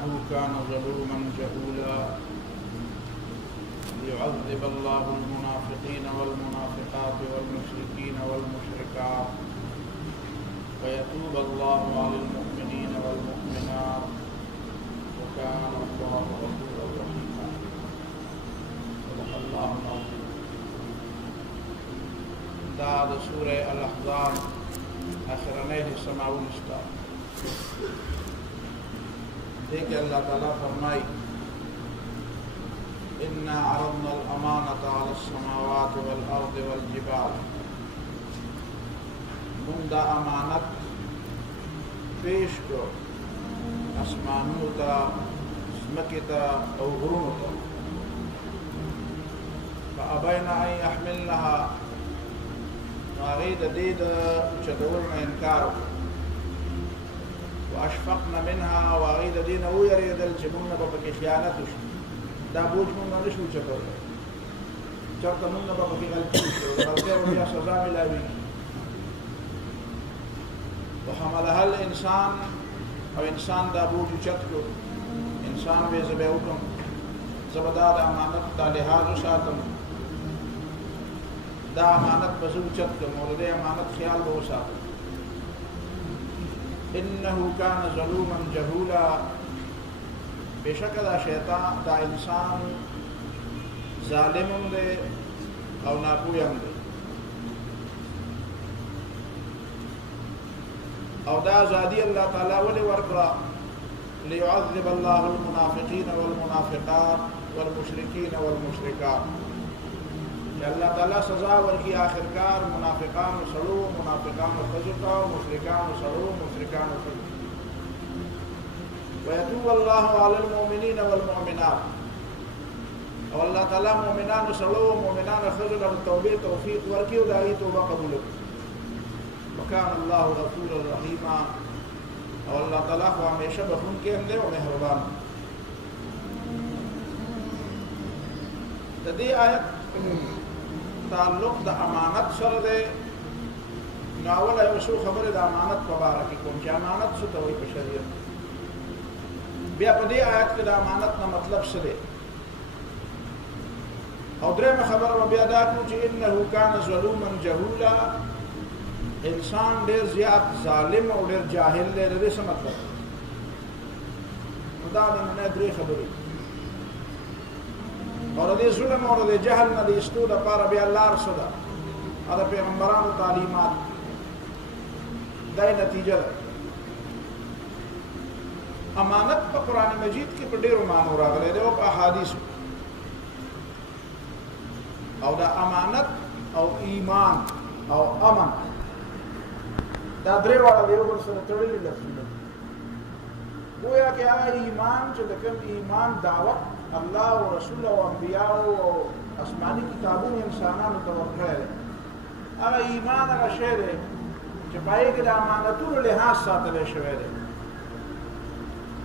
إنه كان ظلوما جهولا ليعذب الله المنافقين والمنافقات والمشركين والمشركات ويتوب الله على المؤمنين والمؤمنات وكان الله غفورا رحيما. صدق الله العظيم. دا سورة الأحزاب آخرانه السماوون استار دیکھ اللہ تعالیٰ فرمائی إنا عرضنا الأمانة على السماوات والأرض والجبال. من دا امانت پیش کو اسمانوں تا زمکی تا او غرونو تا فأبین ان يحملنها وغید دید چدورنا انکارو واشفقنا منها وغید دین او یریدل چمون بابکی خیانتوش دا بوج من نشو چطور چرتا من بابکی غلطی شو غلطی و یا سزا ملاوی وحملها الانسان او انسان دا بوج چت کو انسان بے زبیوکم زبدا دا امانت دا لحاظ ساتم دا امانت بزو چت کو مورد امانت خیال بو ساتم. انه كان ظلوما جهولا بشک دا شیطان دا انسان ظالم دے او ناپویم دے او دا ازادی اللہ تعالی ولی ورکڑا لیعذب اللہ المنافقین والمنافقات والمشرکین والمشرکات کہ اللہ تعالی سزا ورکی آخرکار منافقان سڑو منافقان خزقا مشرکان سڑو مشرکان خزقا ويتوب الله على المؤمنين والمؤمنات او اللہ تعالی مؤمنان سڑو مؤمنان خزقا بالتوبه توفیق ورکی و داری توبہ قبول وكان الله غفورا رحيما او اللہ تعالی کو ہمیشہ بخون کے اندے و مہربان. تدی آیت تعلق دا امانت سر دے ناول ایوسو خبر دا امانت مبارکی کون چا امانت سو توی پر شریعت بیا پدی آیت کے دا امانت نا مطلب سدے او درے میں خبر و بیا دا کو چی انہو کان ظلوما جہولا انسان دیر زیاد ظالم اور دیر جاہل دیر دیر سے مطلب خدا نے درے خبری اور دیر ظلم اور دیر جہل نا دیر استو دا پارا بیا اللہ رسولا ادا پیغمبران و تعلیمات دائی نتیجہ دا امانت پا قرآن مجید کی پر دیر مانو را گلے دے وہ پا احادیث او دا امانت او ایمان او امن دا درے والا دیو بر سر تڑلی لفظی گویا کہ ایمان چو دکم ایمان دعوت اللہ و رسول و انبیاء و اسمانی کتابوں انسانان توقع ہے اگا ایمان اگا شہر ہے چپائے کہ دا امانتون لحاظ ساتلے شوئے دے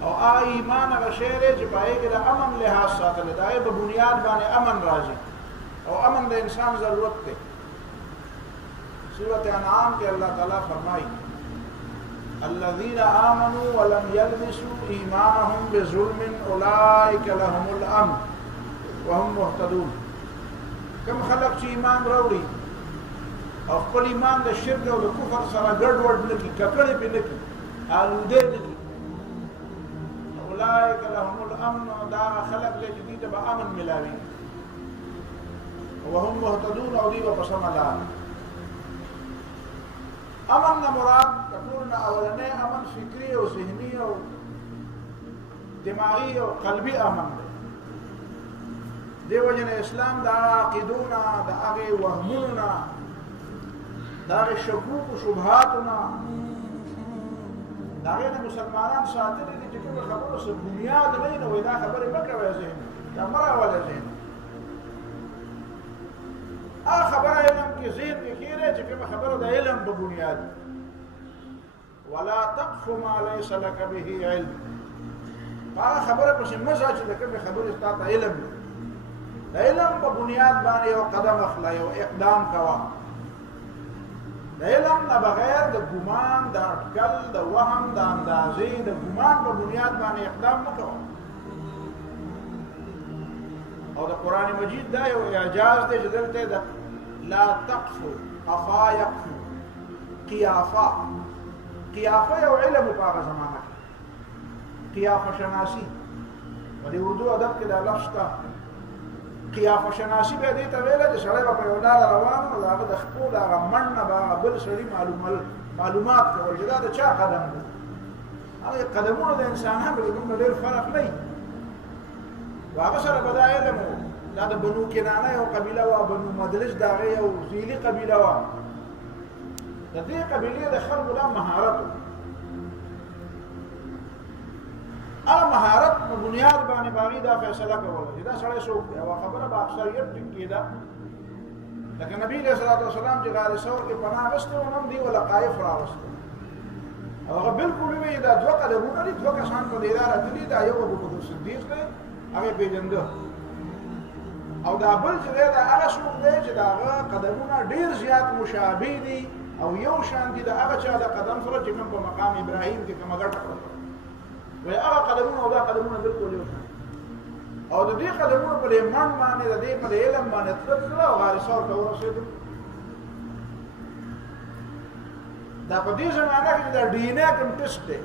او آگا ایمان اگا شہر ہے چپائے کہ دا امن لحاظ ساتلے دا اے ببنیاد بانے امن راجی او امن دا انسان ضرورت دے. سورة انعام کے اللہ تعالیٰ فرمائی الذین آمنوا ولم یلبسوا ایمانهم بظلم اولئک لهم الامن وهم مهتدون. کم خلق چی ایمان روڑی او خپل ایمان دا شرک او دا کفر سره گرد ورد نکی ککڑی پی نکی آلوده نکی اولئک لهم الامن دا خلق لے جدید با امن ملاوی وهم مهتدون او دیو پسم اللہ. امن نہ مراد کٹورنا اولنے امن فکری و ذہنی و دماغی و قلبی امن دے دے وجن اسلام دا عقیدونا دا اغی وهمونا دا اغی شکوک و شبہاتنا دا اغی مسلمانان ساتر دی جکر خبر سے بنیاد نہیں نوی دا خبر مکر وی ذہن یا مرا والا ذہن خبر علم کی ذہن کی خیر ہے چکہ خبر دا علم ببنیاد ولا تقف ما ليس لك به علم خبر پس مزا چکہ خبر استاتا علم دا علم ببنیاد بانے و قدم اخلائی و اقدام کوا دا علم نه بغیر د ګمان د اټکل د وهم د اندازې د ګمان په بنیاد باندې اقدام مه کوه. او د قرآن مجید دا یو اعجاز دی چې دلته د لا تقفو قفا یقفو قیافه یو علم په هغه زمانه کې قیافه شناسی په دې اردو ادب کې دا لفظ شته. قیافه شناسی به دې ته ویله چې سړی به په یو لاره روان و د هغه د خپو د هغه مڼ نه به هغه بل سړي معلومات کول چې دا د چا قدم دی. هغه قدمونه د انسانانو د دومره ډېر فرق نه وي. هغه سره به دا علم و دا د بنو کنانه یو قبیله وه، بنو مدلج د هغې یو زیلي قبیله وه. د دې قبیلې د خلکو دا مهارت و. هغه مهارت په بنیاد باندې باغی دا فیصله کوله چې دا سړی څوک دی. او خبره به اکثریت ټینګ کېده. لکه نبي علیه الصلاة والسلام چې غار ثور کې پناه اخیستې وه، هم دې ولقایف راوسته. او هغه بالکل ووایي دا دوه قدمونه دي، دوه کسان په دې لاره تللي، دا یو ابوبکر صدیق دی، هغه پېژنده. او دا بل چې دی دا هغه څوک دی چې د هغه قدمونه ډېر زیات مشابه دي او یو شان دي د هغه چا د قدم سره چې کوم په مقام ابراهیم کې کومه ګټه کړې وایي هغه قدمونه او دا قدمونه بالکل یو شان. او د دې قدمونو په دې مڼ باندې د دې په علم باندې تلل او غار ثور ته ورسېدل. دا په دې زمانه کې دا ډي ان اے کوم ټیسټ دی،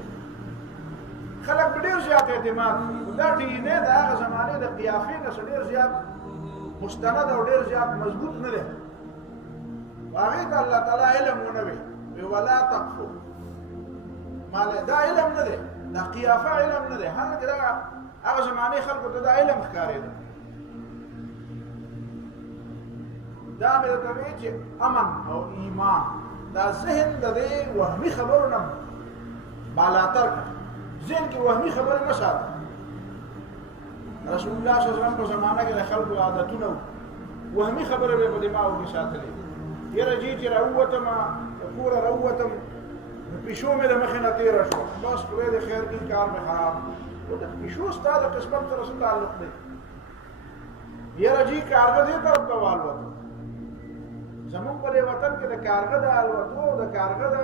خلک په ډېر زیات اعتماد کوي. دا ډي ان اے د هغه زمانې د قیافې نه ډېر زیات مستند او ډېر زیات مضبوط نه دی. هغې ته الله تعالی علم ونه وی ولا تقفو ماله دا علم نه دی، دا قیافه علم نه دی. هغه دا هغه زمانې خلکو ته دا علم ښکارېده. دا مې درته وایي چې امن او ایمان دا ذهن د دې وهمي خبرو نه بالاتر کړه. ذهن کې وهمي خبرې مه ساته. رسول الله صلی الله علیه وسلم په زمانه کې د خلکو عادتونه وهمي خبرې به په دماغو کې ساتلې. یره جی چې راووتم کوره راووتم پیشو مې د مخې نه تېره شوه، بس خدای دې خیر کړي، کار مې خراب. و د پیشو ستا د قسمت سره څه تعلق دی؟ یره جی کارغه دې طرف ته والوته. زمونږ په دې وطن کې د کارغه د الوتو د کارغه د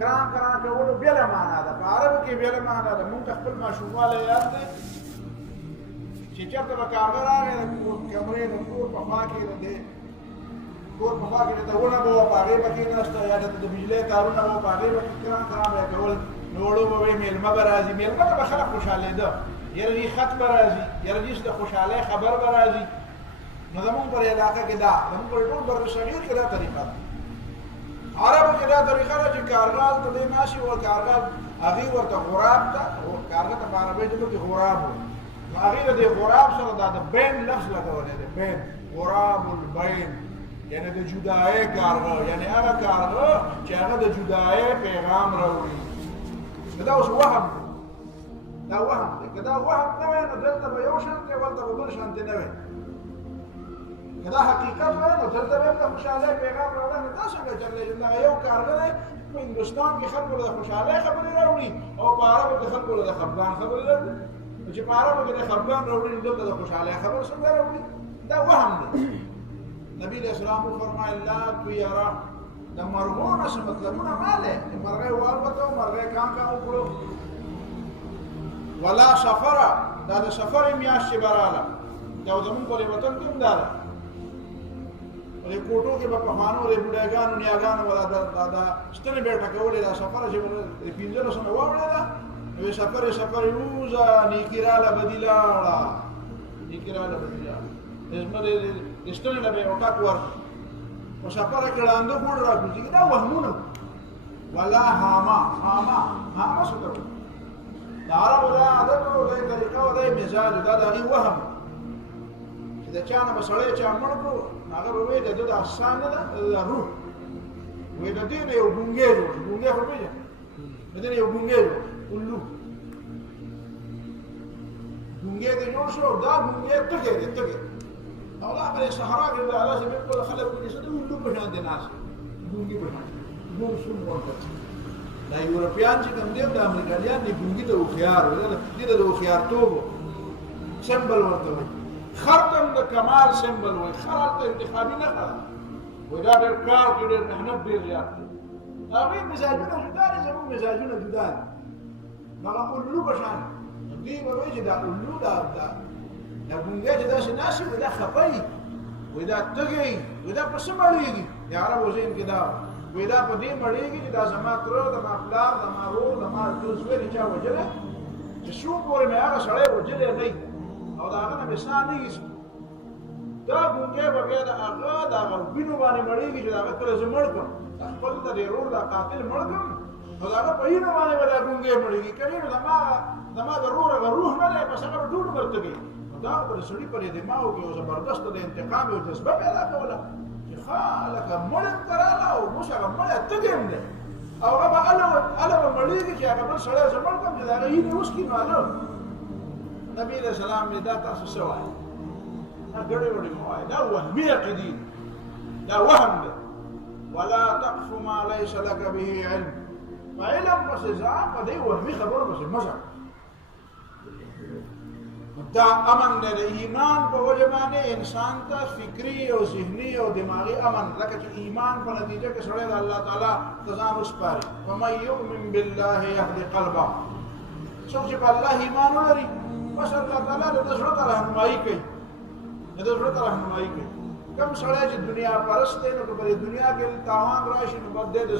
کران کولو بېله معنا ده. په عربو کې بېله معنا ده. مونږ ته خپل ماشوموالی یاد دی چې چېرته به کارغه راغی د کمرې د کور په خوا کې د دې کور په خوا کې د ونه به وه، په هغې به کېناسته، یا د بجلۍ تارونه به وه، په هغې به کران به یې کول. نو وړو به وایي مېلمه به راځي. مېلمه ته به خلک خوشحالېده، یاره دې خط به راځي، یاره دې د خوشحالۍ خبر به راځي. نو زمونږ پر علاقه کې دا زمونږ پر ټول بر صغیر کې دا طریقه ده. عربو کې دا طریقه ده چې کارغال ته دی ناشي و کارغال هغې ورته غراب ته کارغه ته په عربۍ ژبه کې غراب و. نو هغې د دې غراب سره دا د بین لفظ لګولی دی. بین غراب البین یعنی د جدایۍ کارغه، یعنی هغه کارغه چې هغه د جدایۍ پیغام راوړي. دا اوس وهم دی، دا وهم دی. که دا وهم نه وی نو دلته به یو شانتې ولته به بل شانتې نه وی. که دا حقیقت وی نو دلته به هم د خوشحالۍ پیغام راوړی. نو دا څنګه چلېږي؟ دغه یو کارغه دی په هندوستان کې خلکو له د خوشحالۍ خبرې راوړي او په عربو کې خلکو له د خفګان خبرې راوړي. چې په عربو کې د خفګان راوړي نو دلته د خوشحالۍ خبر څنګه راوړي؟ دا وهم دی. نبی علیہ السلام فرمایل لا طیره د مرغو نه څه مطلبونه ما دی. مرغۍ والوته، مرغۍ کان وکړو. ولا سفره دا د سفرې میاشت چې به راغله دا زمونږ په دې وطن کې هم دا ده. په دې کوټو کې به پخوانو د بوډاګانو نیاګانو دا ستنې به یې ټکولې. دا سفره چې د 1500 نه واوړېده نو یې سفرې ووځه، نیکي راله بدي لاړه، نیکي راله بدي لاړه. د ستنې نه به یې وټک ورکړي په سفره کې ړانده ګوډ راکوځېږي. دا وهمونه. ولا هامه څه ته وایي؟ د عربو دا عادت و، دا طریقه و، دا مزاج دا د هغې وهم چې د چا نه به سړی چا مړ کړو هغه به وایي د ده د اجسام نه ده، د روح. وایي د دې نه یو ګونګی جوړ شو. ګونګی خو پېژنې؟ د دې نه یو ګونګی جوړ شو، الو ګونګی دې جوړ شو. دا ګونګی تږی دی، تږی. او دا په صحرا کې د الله چې بالکل خلک وایي چې د الو په شان دی ناست، ګونګي په شان ګونګ شوم ورته. دا یورپیان چې کوم دی د امریکایان دی ګونګي د هوښیار دې د هوښیارتوب سمبل ورته وایي. خر ته د کمال سمبل وایي. خر هلته انتخابي نښه ده. ودا ډېر کار کې ډېر محنت ډېر زیات دی هغوی مزاجونه جدا دي زموږ مزاجونه جدا دي هغه الو په شان دوی به وایي چې دا الو دا ګونګی چې داسې ناست وي دا خفه وي وایي دا تږی وایي دا په څه مړېږي د عربو ذهن کې دا وایي دا په دې مړېږي چې دا زما تره زما پلار زما ورور زما ټول زوی چا وژلی چې څو پورې مې هغه سړی وژلی نه وي او د هغه نه مې ساه نه ایستو دا ګونګی به بیا د هغه د هغه وینو باندې مړېږي چې د هغه کله زه مړ کړم خپل د دې ورور دا قاتل مړ کړم نو د هغه په وینو باندې به دا ګونګی مړېږي که نو زما د ورور هغه روح نه دی بس هغه به ټول عمر تږی نو دا به د سړي پر دماغو کې یو زبردسته د انتقام یو جذبه پیدا کوله چې ښه لکه مړ یم که راله او اوس هغه مړی تږی یم دی او هغه به هله به مړېږي چې هغه بل سړی زه مړ کړم چې د هغه وینې وڅکي نو هله نبي علیه السلام مې دا تاسو څه وایي ګړې وړې مه وایي دا وهمي عقیدې دا وهم دی ولا تقف ما ليس لك به علم فعلم پسې ځه په دې وهمي خبرو پسې مه ځه دا امن دی د ایمان په وجه باندې انسان ته فکري او ذهني او دماغي امن لکه چې ایمان په نتیجه کې سړی د الله تعالی ته ځان وسپاري ومن یؤمن بالله یهدي قلبه څوک چې په الله ایمان ولري بس الله تعالی د زړه ته رهنمایي کوي د زړه ته رهنمایي کوي کوم سړی چې دنیا پرست دی نو که په دنیا کې تاوان راشي نو بد دی د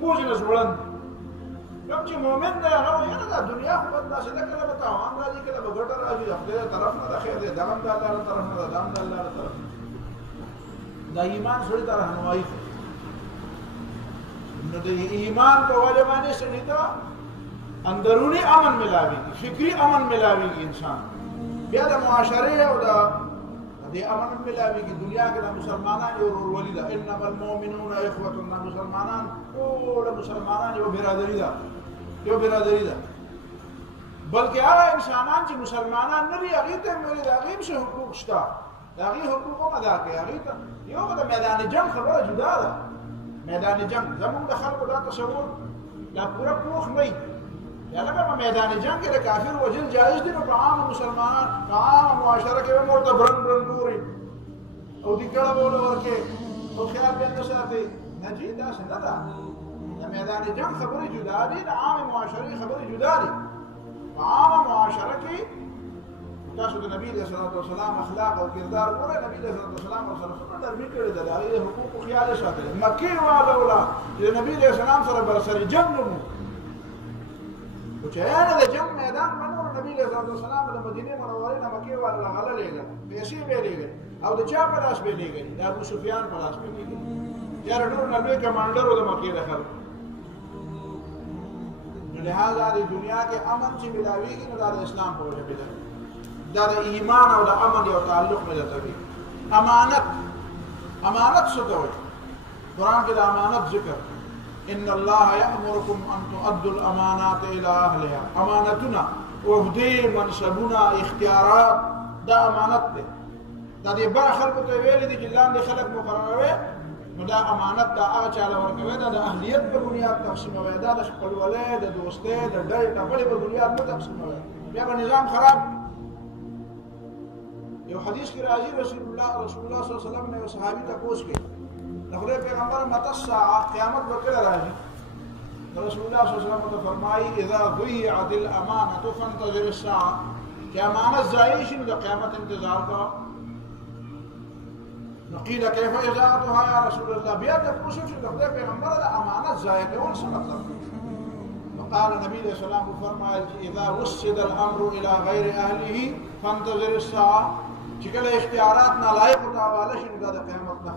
پوځ نه ځوړند کوم چې مؤمن دی هغه وایي یاره دا دنیا خو بد داسې ده کله به تاوان راځي کله به ګټه راځي د خدای د طرف نه ده خیر دی دا هم د الله له طرف نه ده دا هم د الله له طرف نه دا ایمان سړي ته رهنمایي کوي نو د ایمان په وجه باندې سړي ته اندرونی امن ملاویږي فکری امن ملاویږي انسان بیا د معاشره او د امن ملاویږي دنیا کې د مسلمانان یو ورورولي ده انما المؤمنون اخوه مسلمانان ټول مسلمانان یو برادری ده بلکې هغه انسانان چې مسلمانان نه دي هغې ته هم ویلي د هغې هم څه حقوق شته د هغې حقوق هم ادا کوي هغې ته یو د میدان جنګ خبره جدا ده میدان جنګ زموږ د خلکو دا تصور دا پوره پوخ نه وي یا لکه په میدان جنګ کې د کافر وژل جایز دي نو په عامه مسلمانان په عامه معاشره کې به هم ورته برنګ ګوري او دې کړه به ونه ورکړي او خیال به نه ساتي نه جي داسې نه ده د میدان جنګ خبرې جدا دي د عامه معاشرې خبرې جدا دي په عامه معاشره کې تاسو د نبي علیه الصلاة والسلام اخلاق او کردار ګورئ نبي علیه الصلاة والسلام ورسره څومره نرمي کړې ده د هغې د حقوقو خیال یې ساتلی مکې والوله چې د نبي علیه السلام سره برسرې جنګ نه وو چې یاره د جنګ میدان منور نبی علیه الصلاة والسلام د مدینې منورې نه مکې والا غله لېږل پیسې به یې لېږلې او د چا په لاس به یې لېږلې د ابو سفیان په لاس به یې لېږلې یاره ټول نه لوی کمانډر و د مکې د خلکو نو لهذا د دنیا کې امن چې ملاویږي نو دا د اسلام په وجه ده دا د ایمان او د امن یو تعلق مې درته وي امانت څه ته وایي قرآن کې د امانت ذکر ان الله يأمركم ان تؤدوا الامانات الى اهلها امانتنا عهدې منصبونه اختیارات دا امانت دی دا دې بر خلکو ته ویل دي چې لاندې خلک مقرروي نو دا امانت دا هغه چاله ورکوي دا د اهلیت په بنیاد تقسیموي دا د خپلولۍ د دوستۍ د ډلې ټپلې په بنیاد نه تقسیموي بیا به نظام خراب یو حدیث کې راځي رسول الله صلی الله علیه وسلم نے صحابي تپوس کې خدای پیغمبر مت الساعه قیامت به کله راځي رسول الله صلی الله علیه وسلم فرمایي اذا ضيعت الامانه فانتظر الساعه کہ امانت ضائع شي د قیامت انتظار کا نقيل كيف اذاعتها يا رسول الله بیا د پوښتنه چې خدای پیغمبر د امانت ضائع کول څه مطلب وقال النبي صلى الله عليه وسلم فرمایي اذا وسد الامر الى غير اهله فانتظر الساعه چې کله اختیارات نالایق او حواله شي د قیامت نه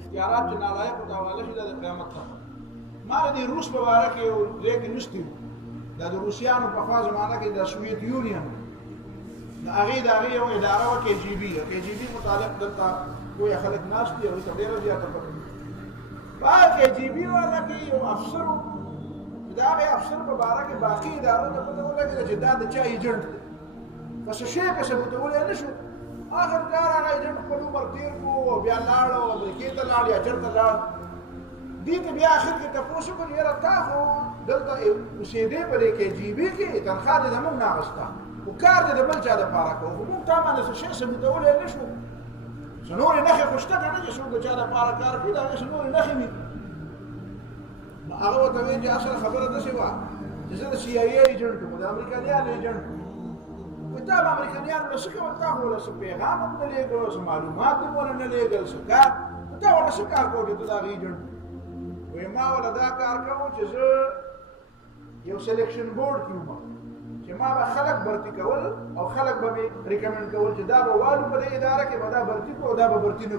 اختیارات نالایق او حواله شي د قیامت نه ما د روس په اړه کې یو لیک نشته د روسیانو په فاز زمانہ کې د سوویت یونین د هغه یو اداره و کې جی بي متعلق دلته کوی خلک ناس دي او ډېر زیاته پته با کې جی بي والا کې یو افسر دا به افسر په اړه کې باقي ادارو ته پته ولګي چې دا د چا ایجنټ دی بس شي په څه پته ولې نشو اخر کار هغه ایجنټ په عمر تیر کو بیا لاړو د کې ته لاړ یا چرته لاړ دې ته بیا اخر کې تاسو کو یې راته خو دلته اوسېدې په دې کې جی بي کې تنخواه دې زموږ نه غوښته او کار دې د بل چا د پاره کوو موږ تا باندې څه شي څه متولې نشو سنور نخي خوشته کنه چې څوک چا د پاره کار کوي دا سنور نخي وي هغه ته وایي چې اصل خبره ده وا چې زه د سی آی ای ایجنټ وم د امریکایانو ایجنټ وتا د امریکایانو له څه کوم تاسو له څه پیغام نه لګول څه معلومات نه لګول څه کار وتا ولا څه کار کوي ته دا ایجنټ وای ما ولا دا کار کوم چې زه یو سلیکشن بورډ کیوم چې ما به خلک برتی کول او خلک به ریکمند کول چې دا به والو په اداره کې به دا برتی کو او دا به برتی نه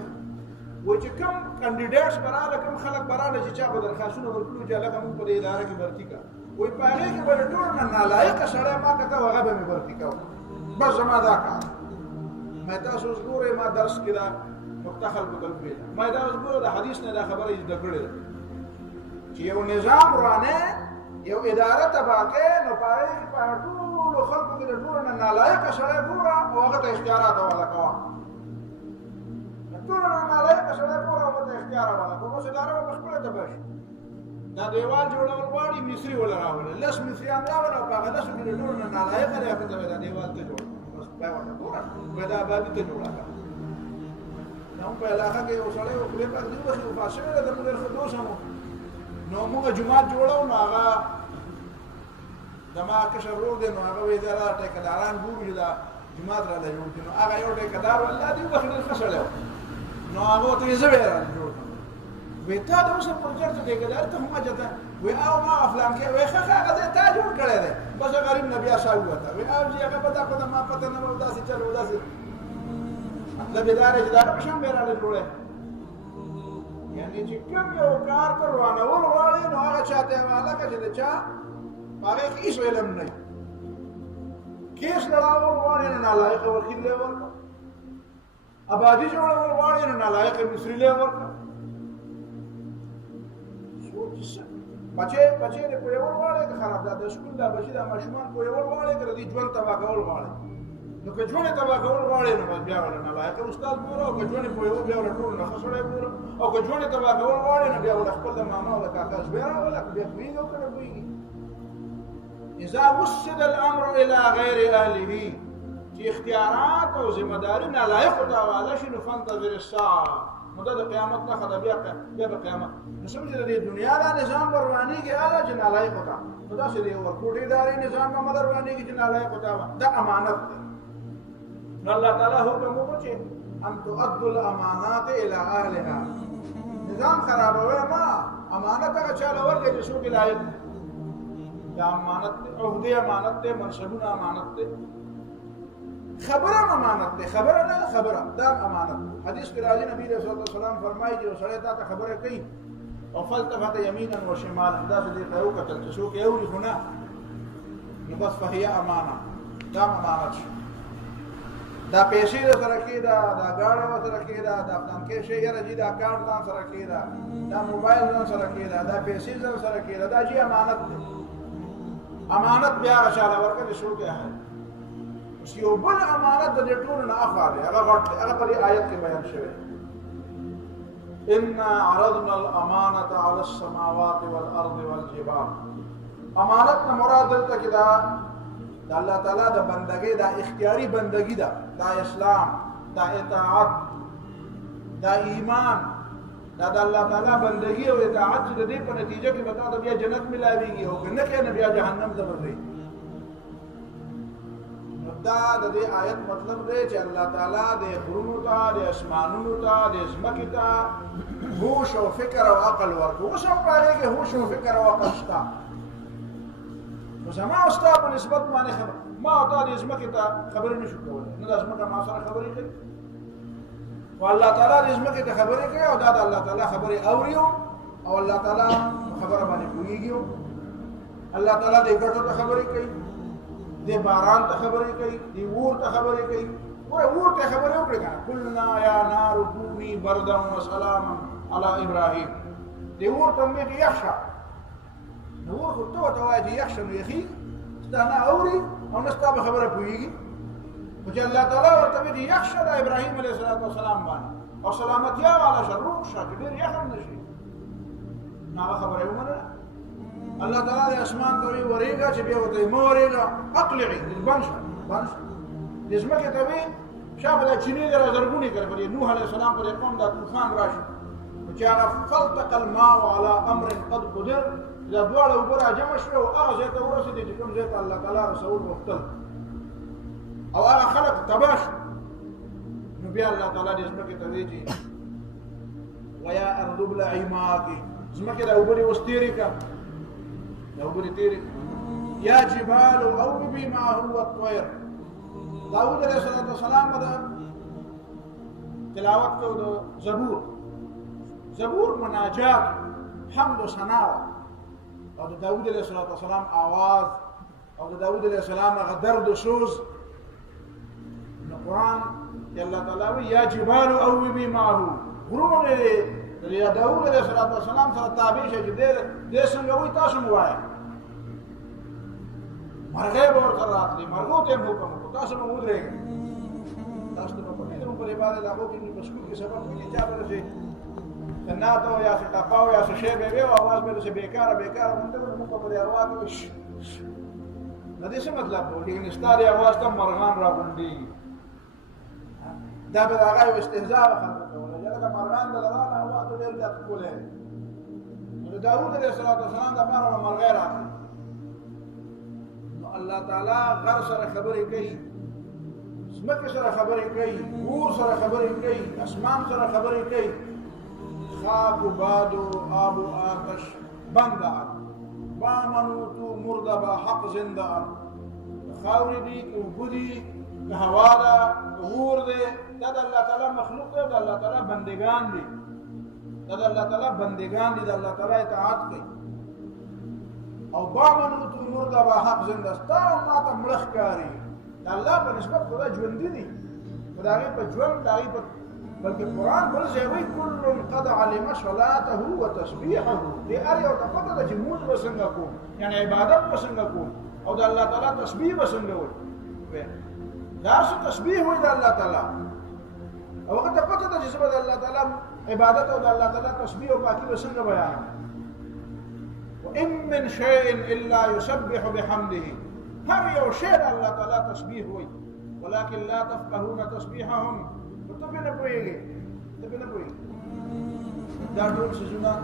و چې کوم کاندیډیټس براله کوم خلک براله چې چا به درخواستونه ورکړي چې هغه موږ په اداره کې برتی کا وای په هغه کې به ټول نه نالایق سره ما کته هغه به برتی کا بس زما دا کار ما تاسو زګورې ما درس کې دا مختخل بدل پیدا ما دا زګورې د حدیث نه دا خبره یې دکړې چې یو نظام روانه یو اداره تباکه نو پاره کې په ټول خلکو کې ټول نه نالایق سره ګوره او هغه ته اختیارات ولا کوه ټول نه نالایق سره ګوره او ته اختیار ولا کوه چې اداره په خپل ته بشي دا دیوال جوړول غواړي مصری ولا راول لس مصریان راول او هغه لس کې ټول نه نالایق لري په دا دیوال ته جوړ بس په وته ګوره په دا باندې ته جوړه نو په علاقه کې اوسړې او خپل په دې وخت په فاصله د موږ خدوسمو نو موږ جمعه جوړو نو هغه دما کشر روغ دی نو هغه وی دا ټیکداران ګوري دا جمعه را جوړ کړي نو هغه یو ټیکدار والله دی وخت نه خسړیو نو هغه ته یې زوی را جوړ وی تا د اوس په چرته ټیکدار ته هم جاته وی او ما افلام کې وی هغه تا جوړ کړی دی بس غریب نبی اساو وته وی او چې هغه پتا پتا ما پتا نه ودا سي چلو ودا سي مطلب دا دی چې دا په شان بیره جوړه یعنی چې کوم یو کار پر روانول غواړي نو هغه چاته حواله کړي چې چا هغه هیڅ علم نه کیس لړاول غواړي نه لایق وکیل له ورکړه آبادی جوړول غواړي نه لایق مصری له ورکړه بچي نه په یو غواړي که خراب ده د سکول دا بچي د ماشومان په یو غواړي که د ژوند تبا کول غواړي نو که ژوند تبا کول غواړي نو بیا ولا نه لایق استاد ګوره او که ژوند په یو بیا ولا ټول نه خسرې ګوره او که ژوند تبا کول غواړي نو بیا ولا خپل د ماما او کاکا زبره ولا بیا ویږي او کنه ویږي اذا وسد الامر الى غير اهله چې اختیارات او ذمہ داری نه لایق او حواله شي نو فانتظر الساعه مدد قیامت نه خدای بیا به قیامت نو سمجھ د دنیا دا نظام رواني کې اعلی چې نه لایق ہوتا نو دا چې دی ورکوټي داري نظام محمد رواني کې چې نه لایق ہوتا دا امانت ده نو الله تعالی حکم وکړي ان تؤدوا الامانات الى اهلها نظام خرابوي ما امانت هغه چاله ورکړي چې څوک لایق دا امانت عہدے امانت ته منصبونه امانت ته خبره امانت ته خبره نه خبره دا امانت حدیث کې راځي نبی رسول الله صلی الله علیه وسلم فرمایي چې سړی ته خبره کوي او فلتفت یمینا و شمالا دا دې خیرو کتل چې څوک یو لخونه نو بس فهي امانه دا امانت دا پیسې سره کې دا گاډي سره کې دا افغان کې شی راځي دا کارت سره کې دا موبایل سره کې دا پیسې سره کې دا جی امانت ده امانت بیا غشاله ورکړي شو کې ہے یو بل امانت د ټول نه افاده هغه په آیت کې بیان شوی ان عرضنا الامانه على السماوات والارض والجبال امانت نه مراد دلته کې دا الله تعالی د بندګۍ دا اختیاري بندګۍ دا اسلام دا اطاعت دا ایمان دا د الله تعالی بندګي او اطاعت د دې په نتیجه کې بتا د بیا جنت ملاويږي او کنه کې نه بیا جهنم ته ورځي دا د دې آیت مطلب دی چې الله تعالی د غرونو ته د اسمانونو ته د ځمکې ته هوش او فکر او عقل ورکړي اوس هم پاره کې هوش او فکر او عقل شته نو زما استاد په نسبت باندې خبر ما او تا د ځمکې ته خبرې نشو کولای نو د ځمکې ما سره خبرې کوي والله تعالی د ځمکې ته خبرې کوي او دا د الله تعالی خبرې اوري او الله تعالی خبره باندې کوي الله تعالی د ګټو ته خبرې کوي د باران ته خبرې کوي د ور ته خبرې کوي ور ته خبرې وکړي قلنا یا نار كوني بردا وسلاما على ابراهيم د ور ته مې یخشا نو ور ته وایي یخشا نو یخي ستانه اوري او نستا به خبره کوي چې الله تعالی ورته دې یخشا د ابراهيم عليه السلام باندې او سلامتیا والا شروع شاته ډیر یخم نشي نو خبره ومنه الله تعالی د اسمان ته ورېګا چې بیا وته مورېګا اقلعي بنش د ځمکې ته وي شابه چینی در زرګونی کړ پر نوح علیہ السلام پر قوم دا طوفان راشي چې هغه فلتق الماء على امر قد قدر اذا دواړه وګړه جمع شو او هغه ځای ته ورسېدي چې کوم ځای ته الله تعالی رسول وختل او هغه خلق تباش نو بیا الله تعالی دې ځمکې ته ویږي ويا ارض ابلعي ماءك ځمکې دا وګړي واستيري کا دا وګړي تیري يا جبال اوبي معه والطير داود علیہ السلام دا تلاوت کو دو زبور مناجات حمد و ثنا او داود علیہ السلام آواز او داود علیہ السلام درد و سوز القرآن اللہ تعالی یا جبال اوبی معه غرون یا داود علیہ السلام سره تابع شه دې څنګه وي تاسو موایي مرغه ورته راتلی مرغو ته حکم کو تاسو مو ودرېږئ تاسو ته په دې په عبادت هغه کې مشکوک کې سبب کې اجازه ورشي تناتو یا ثقافو یا شی به وي आवाज به څه بیکاره مونږ په دې आवाज وش نه دې څه مطلب وو لیکن ستاره आवाज ته مرغان را باندې دا به هغه استهزاء خلک کوله یلکه مرغان د لاره आवाज ډېر ځات کوله داوود علیہ السلام دا بارو مرغه راځي الله تعالی غر سره خبرې کوي زمکه سره خبرې کوي ور سره خبرې کوي اسمان سره خبرې کوي خاک و باد و آب و آتش بنده بامنوتو مردبا حق زنده خاوری دی که بودی که هوا دا که ور دی دا اللہ تعالی مخلوق دی دا اللہ تعالی بندگان دی دا اللہ تعالی بندگان دی دا اللہ تعالی اطاعت کوي او بامنو تو مرده با حق زنده ستا او ما ته مړه ښکاري د الله په نسبت خدا ژوندي دي خو د هغې په ژوند د هغې په بلکې قرآن بل ځای وایي کل قد علم صلاته و تسبیحه دې هر یو ته پته ده چې مونځ به څنګه کوم یعنې عبادت به څنګه کوم او د الله تعالی تسبیح به څنګه وایي دا څه تسبیح وایي د الله تعالی او هغه ته پته ده چې زه به د الله تعالی عبادت او د الله تعالی تسبیح او پاکي به څنګه بیانوم وإن من شيء إلا يسبح بحمده هر يو شيء الله تعالى تسبيح وي ولكن لا تفقهون تسبيحهم وتبين بويږي دا ټول سيزونه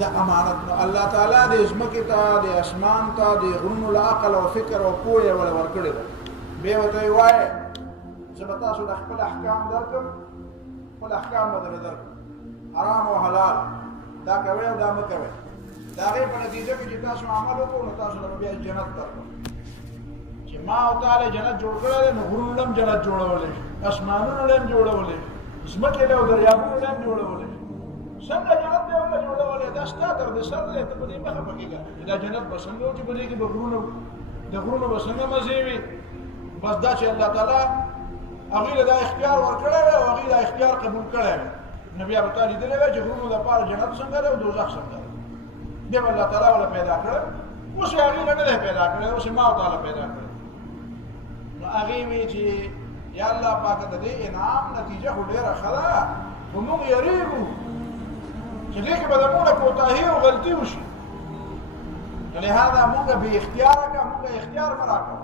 دا امانت الله تعالی د ازمکه ته د اسمان ته د غرونو له عقل او فکر او پوهه ولا ورکړي به وته وای چې تاسو د خپل احکام درکم خپل احکام بدل درکم حرام او حلال دا کوي او دا مه کوي دا غي په نتیجه کې چې تاسو عمل وکړو نو تاسو به بیا جنت درکو چې ما او تعالی جنت جوړ کړل نو غرونو هم جنت جوړولې اسمانونو هم جوړولې زمکه له دریابونو هم جوړولې څنګه جنت به هم جوړولې دا ستاسو د سر له ته په دې مخه پکېږي دا جنت به څنګه چې په دې کې غرونو د غرونو به څنګه مزي وي بس دا چې الله تعالی هغه له اختیار ورکړی او هغه له اختیار قبول کړی نبی ابو طالب دې له جهنم د پاره جنت څنګه ده او دوزخ څنګه ده دی الله تعالی ولا پیدا کړ اوس هغه نه پیدا کړ اوس ما تعالی پیدا کړ نو هغه وی چې یا الله پاک دې انعام نتیجه ډیره خلا ومو یریبو چې دې کې به موږ کوتاهی او غلطي وشي لهذا موږ به اختیارک موږ اختیار مراکو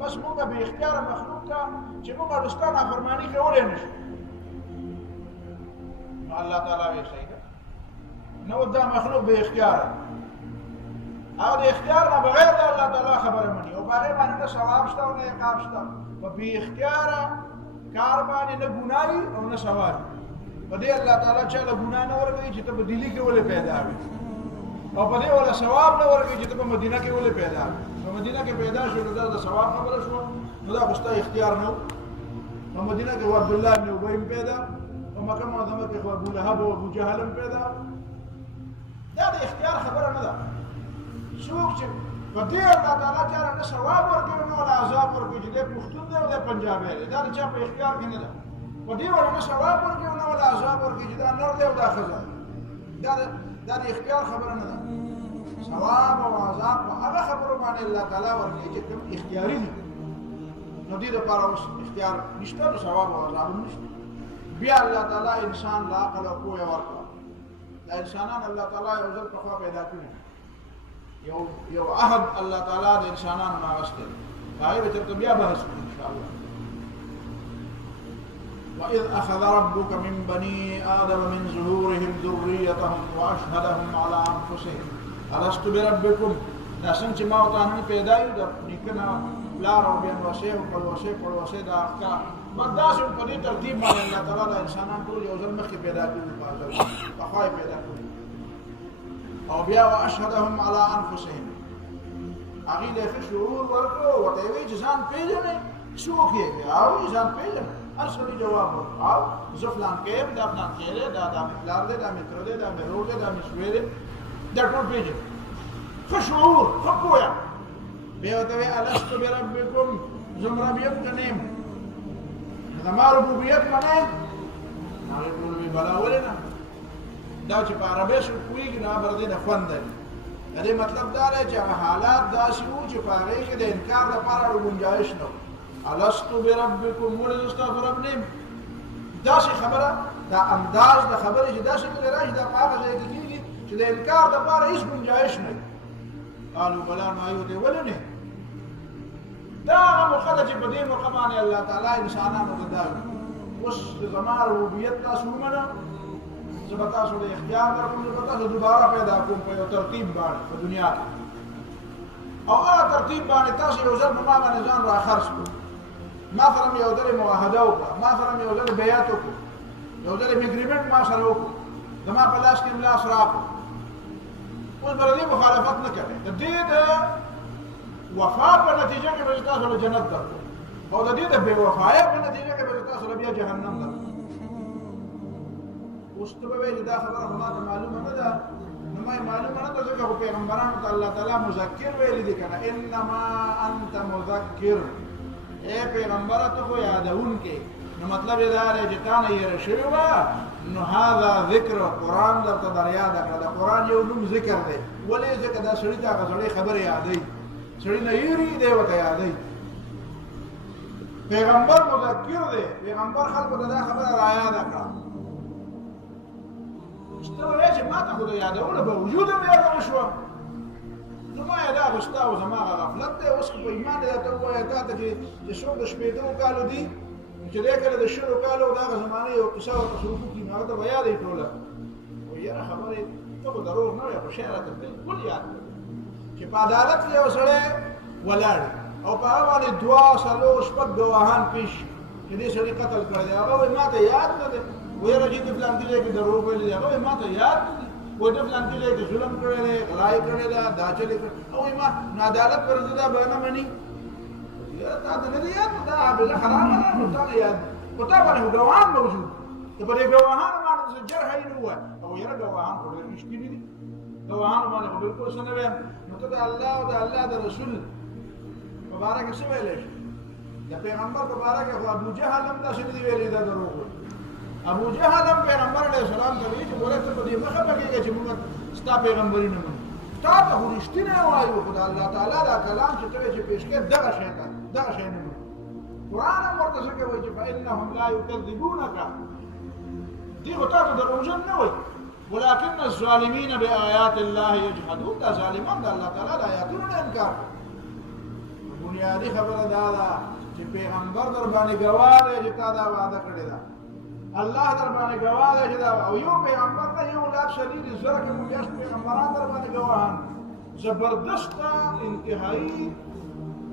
بس موږ به اختیار مخلوق کا چې موږ رستانه فرمانی کولای نشو الله تعالی وی صحیح نو دا مخلوق به اختیار او د اختیار نه بغیر د الله تعالی خبره مني او هغه باندې ثواب شته او نه عقاب شته په به اختیار کار باندې نه ګناي او نه ثواب په دې الله تعالی چې له ګنا نه ورګي چې ته بدلی کې ولې پیدا وي او په دې ولا ثواب نه ورګي چې ته په مدینه کې ولې پیدا وي په مدینه کې پیدا شو دا د ثواب خبره شو نو دا خوسته اختیار نه په مدینه کې عبد الله بن ابي پیدا او مکه معظمه کې ابو لهب او ابو جهل پیدا دا د اختیار خبره نه ده څوک چې په دې الله تعالی چې نه ثواب ورکوي نو ولا عذاب ورکوي چې د پښتون دی او د پنجابي دی دا چې په اختیار کې نه ده په دې ولا نه ثواب ورکوي نو ولا عذاب ورکوي چې دا نور دی او دا خزا دا د اختیار خبره نه ده ثواب او عذاب هغه خبره باندې الله تعالی ورکوي چې کوم اختیاري دي نو دې لپاره اوس اختیار نشته نو ثواب او عذاب نشته بیا الله تعالی انسان لا عقل او قوه ورکړي دا انسانان الله تعالی یو ځل په خوا پیدا کړي یو عهد الله تعالی د انسانانو نه واستل هغه به تر بیا بحث کوو ان شاء الله وإذ أخذ ربك من بني آدم من ظهورهم ذريتهم وأشهدهم على أنفسهم ألست بربكم دا څنګه چې ما او تاسو پیدا یو د نیکنه لار او بیا وسه او وسه دا احکام مداسه په دې ترتیب باندې الله تعالی د انسانانو ټول یو ځل مخکې پیدا کړي په خای پیدا کړي او بیا واشهدهم على انفسهم هغه له شعور ورکو وته وی چې ځان پیژنې څوک یې او ځان پیژنې اصلي جواب او زفلان کې دا پلان کې دا پلان دې دا متر دې دا مرور دې دا مشویر دا ټول پیژنې خشعور خپویا بیا ته الست بربکم زمربیت کنیم زما ربوبیت منه هغه ټول به بلاولنا دا چې په عربي شو کویږي نه بر دې نه خوند دی دې مطلب دا دی چې حالات داسې وو چې په هغه کې د انکار لپاره گنجائش نه الست بربکم ولې استغفر ربنیم داسې خبره دا انداز د خبرې چې داسې کې راځي دا په هغه ځای کې کېږي چې د انکار لپاره هیڅ گنجائش نه قالوا بلا ما يودي ولنه دا مخرج په دې مقامه الله تعالی انسانانو ته دا اوس زماره ربوبیت تاسو ومنه زبتا سو د اختیار درکوم زبتا سو دوباره پیدا کوم په ترتیب باندې په دنیا کې او هغه ترتیب باندې تاسو یو ځل په ما باندې ځان را خرڅ کړو مثلا یو ځل معاهده وکړه مثلا یو ځل بیعت وکړو یو ځل اګریمنت ما سره وکړو زما په لاس کې ملاس راکړو اوس بلدي مخالفت نه کوي د دې د وفا په نتیجه کې به تاسو له جنت درکو او د دې د بے وفایۍ په نتیجه کې به تاسو له بیا جهنم درکو اوس ته به دا خبره ما ته معلومه نه ده نو ما معلومه نه ده چې پیغمبرانو ته الله تعالی مذکر ویلي دي کنه انما انت مذکر اے پیغمبر ته خو یادون کې نو مطلب دا دی چې تا نه یې رشوي وا نو هاذا ذکر قرآن درته در یاد کړه دا قرآن یو نوم ذکر دی ولې ځکه دا سړی ته غزړې خبره یادې سړی نه یری دی وته یادې پیغمبر مذکر دی پیغمبر خلکو ته دا خبره را یاد کړه ستوي چې ما ته خو یادونه به وجود مې یاد شو نو ما یاد غوښتا او زما غفلت دی اوس په ایمان دی ته وایي دا چې څو د شپېتو کالو دی چې دا کله د شلو کالو دا زمانه یو قصه او تصرف کی نه دا بیا دی ټوله او یاره خبره ته ضرور نه یا په شهرت بالکل یاد چې په عدالت کې اوسړه ولاړ او په هغه باندې دعا سلو شپږ گواهان پیش چې دې سړي قتل کړی دی هغه ما ته یاد نه دی ویره چې د پلان کې کې درو په دې هغه ما ته یاد نه دی و د پلان کې کې ظلم کړی دی غلای کړی دی دا چلې او ما نه عدالت پر زده باندې مني دا نه دی یاد دا بل خراب نه تا یاد او تا باندې گواهان موجود ته په دې گواهان باندې جرح یې نو او یره گواهان په دې رښتینی دي گواهان باندې بالکل څنګه ویم نو ته الله او الله د رسول مبارک څه ویلې د پیغمبر مبارک خو ابو جهل هم دا څه دی ویلې دا دروغ ابو جهل هم پیغمبر علیه السلام ته ویل چې ورته په دې مخه بګیږي چې موږ ستا پیغمبري نه منو تا ته ورشتنه وایو خدای الله تعالی دا کلام چې ته چې پیش کې دغه شیطان دغه شی نه قرآن ورته څه کوي چې فإنهم لا يكذبونك دي غتا ته دروژن نه وي ولكن الظالمين بآيات الله يجحدون دا ظالمان دا الله تعالی د آیاتونو انکار بنیادی خبره دا ده چې پیغمبر در باندې گواه دی چې تا دا وعده کړی ده الله در باندې گواه دی چې دا او یو پیغمبر ته یو لاک شدید زره کې مونږ پیغمبران در باندې گواهان زبردست انتهایی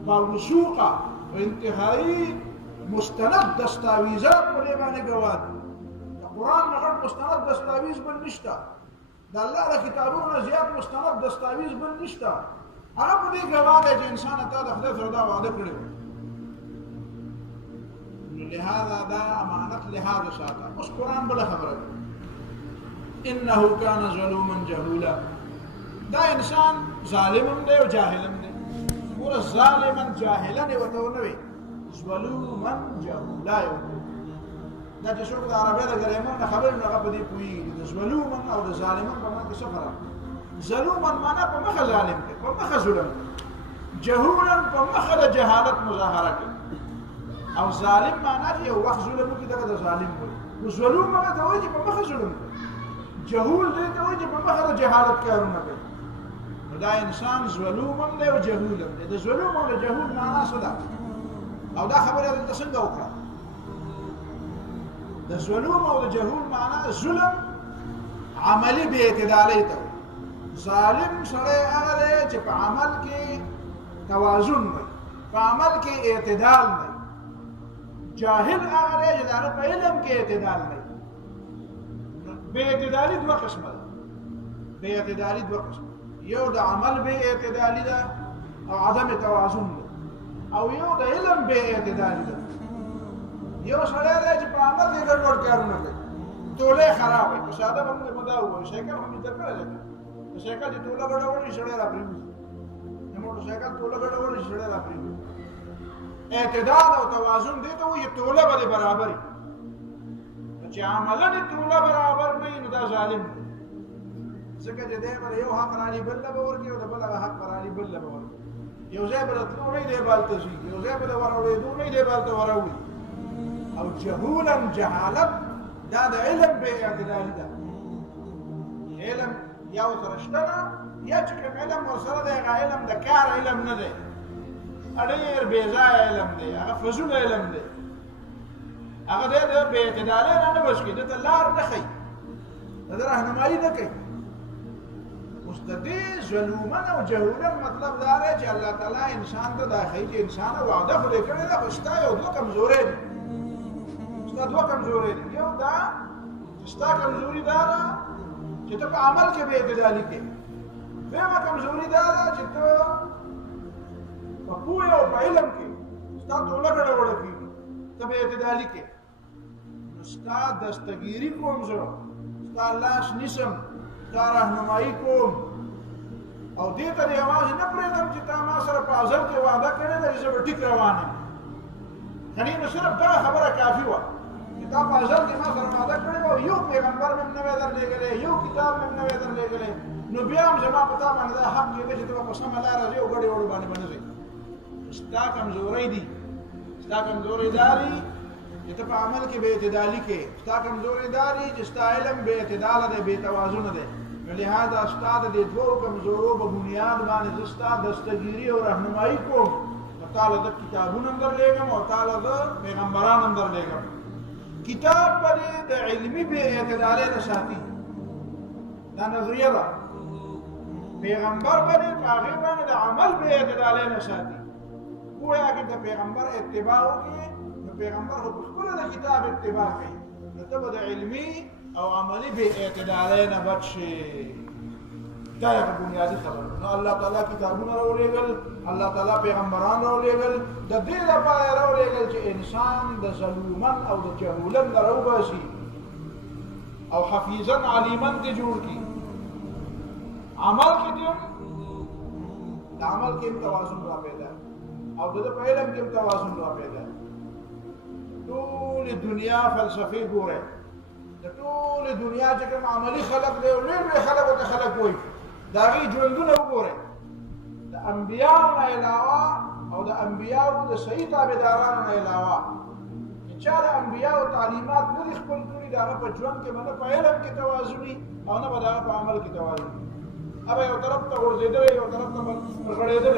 باوثوقه انتهایی مستند دستاویزات په دې باندې گواه دي قرآن نه غټ مستند دستاویز بل نشته د الله د کتابونو زیات مستند دستاویز بل نشته هغه په دې گواه دی چې انسان ته د خدای سره دا وعده کړی لهذا دا امانت لهذا ساته اوس قرآن بل خبره انه كان ظلوما جهولا دا انسان ظالم دی او جاهل دی ور ظالما جاهلا وته نوې ظلوما جهولا دا چې څوک د عربی د ګرامر نه خبر نه غو دي پوي د ظلوما او د ظالما په معنی کې څه فرق ظلوما معنی په مخه ظالم کې په مخه ظلم جهولا په مخه د جهالت مظاهره کوي او ظالم معنی یو وخت ظلم کوي دغه د ظالم وي او ظلم هغه ته وایي چې په مخه ظلم کوي جهول دې ته وایي چې په مخه د جهالت کارونه کوي دا انسان ظلم هم دی او جهول هم دی د ظلم او د جهول معنی څه ده او دا خبره د څنګه وکړه د ظلم او د جهول معنا ظلم عملی بے اعتدالی ته ظالم سړی هغه دی چې په عمل کې توازن نه په عمل کې اعتدال نه جاهل هغه دی چې هغه په علم کې اعتدال نه بے اعتدالی دوه قسمه ده بے اعتدالی دوه قسمه یو د عمل بے اعتدالی ده او عدم توازن ده او یو د علم بے اعتدالی ده یو سړی دی چې په عمل کې ګډوډ کارونه کوي توله خراب وي په ساده باندې مدا وي شیکل هم دې کړل دي شیکل چې توله ګډوډ شي سړی را پریږي نو موټر سایکل توله ګډوډ شي سړی را پریږي اعتدال او توازن دې ته وي توله به برابري چې عملاً توله برابر نه نو دا ظالم دی ځکه چې دې پر یو حق رالي بل به ورکی او د بل حق رالي بل به ورکی یو ځای به تلو نه دی بالته شي یو ځای به وروړي دوه نه دی بالته وروړي او جهولا جهالت دا د علم بے اعتدالي ده علم یو سرشتنه یا چې کوم علم ورسره دی هغه علم د کار علم نه دی اړیر بې ځای علم دی هغه فضول علم دی هغه د بې اعتدالۍ نه بچ کېږي دته لار نه ښیي د راهنمایي نه کوي اوس د دې ظلومن او جهولن مطلب دا دی چې الله تعالی انسان ته دا ښیي چې انسان وعده خو دې کړې ده خو ستا یو دوه کمزورۍ دي ستا دوه کمزورۍ دي یو دا چې ستا کمزوري دا ده چې ته په عمل کې بې اعتدالي کوې دویمه کمزوري دا ده چې ته په پوهې او په علم کې ستا توله ګډوډه کېږي ته بې اعتدالي کوې نو ستا دستګیري کوم زه ستا لاس نیسم ستا راهنمایي کوم او دې ته دې یوازې نه پرېږدم چې تا ما سره په ازل کې وعده کړې ده چې زه به ټیک روان یم کني نو صرف دغه خبره کافي وه چې تا په ازل کې ما سره وعده کړې وه یو پیغمبر مې نه وی درلېږلی یو کتاب مې نه وی درلېږلی نو بیا هم زما په تا باندې دا حق کېده چې ته به په سمه لاره ځې او ګډې وړې باندې به نه ځې ستا کمزورۍ دي ستا کمزورۍ دا دي چې ته په عمل کې بې اعتدالي کې ستا کمزورۍ دا دي چې ستا علم بې اعتداله دی بې توازنه دی نو لهذا ستا د دې دوو کمزورو په بنیاد باندې زه ستا دستګیري او رهنمایي کوم نو تا له ده کتابونه هم درلېږم او تا له ده پیغمبران هم درلېږم کتاب به دې د علمي بې اعتدالۍ نه ساتي دا نظریه ده پیغمبر به دې په هغې باندې د عمل بې اعتدالۍ نه ساتي گویا کہ دا پیغمبر اتباع ہوگی نو پیغمبر خود خپل دا کتاب اتباع کی نو تب دا علمی او عملی بے اعتدالی نہ بچ شي دا یک بنیادی خبر نو اللہ تعالی کتابونه راولېږل اللہ تعالی پیغمبران راولېږل د دې لپاره راولېږل چې انسان د ظلومن او د جهولن نه راوباسي او حفیظا علیمن دې جوړ کړي عمل کې دې د عمل کې توازن را پیدا او د په علم کې توازن را پیدا ټول دنیا فلسفي ګوره د ټول دنیا چې کوم عملی خلق دی او لوی خلق او خلق وایي دا غي ژوندونه وګوره د انبیانو نه علاوه او د انبیانو د صحیح تابعدارانو نه علاوه چې د انبیانو تعلیمات نه خپل کړی دا په ژوند کې باندې په علم کې توازني او نه په عمل کې توازني اوبه یو طرف ته ورزيدل یو طرف ته غړېدل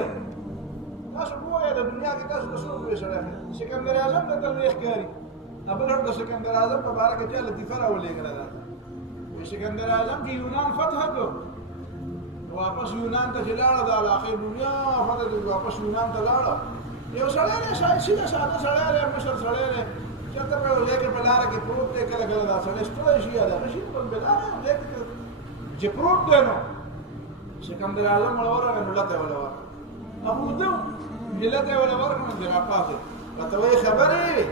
تاسو ګورئ د دنیا کې تاسو د څو سره سکندر اعظم د تاریخ کاری ابل د سکندر اعظم په اړه کې چې لطیفه راولېږله دا وي سکندر اعظم چې یونان فتح کړ واپس یونان ته لاړ د علاقه دنیا فتح واپس یونان ته لاړ یو سړی نه سیده ساده سړی دی مشر سړی دی چې ته په لکه په لار کې پروت دی کله کله دا سړی ستړی شي دا شي په بلاره لکه چې پروت دی نو سکندر اعظم ورغه نو لته ولا ابو دو ملته ولا ورغه د راپاته راته خبرې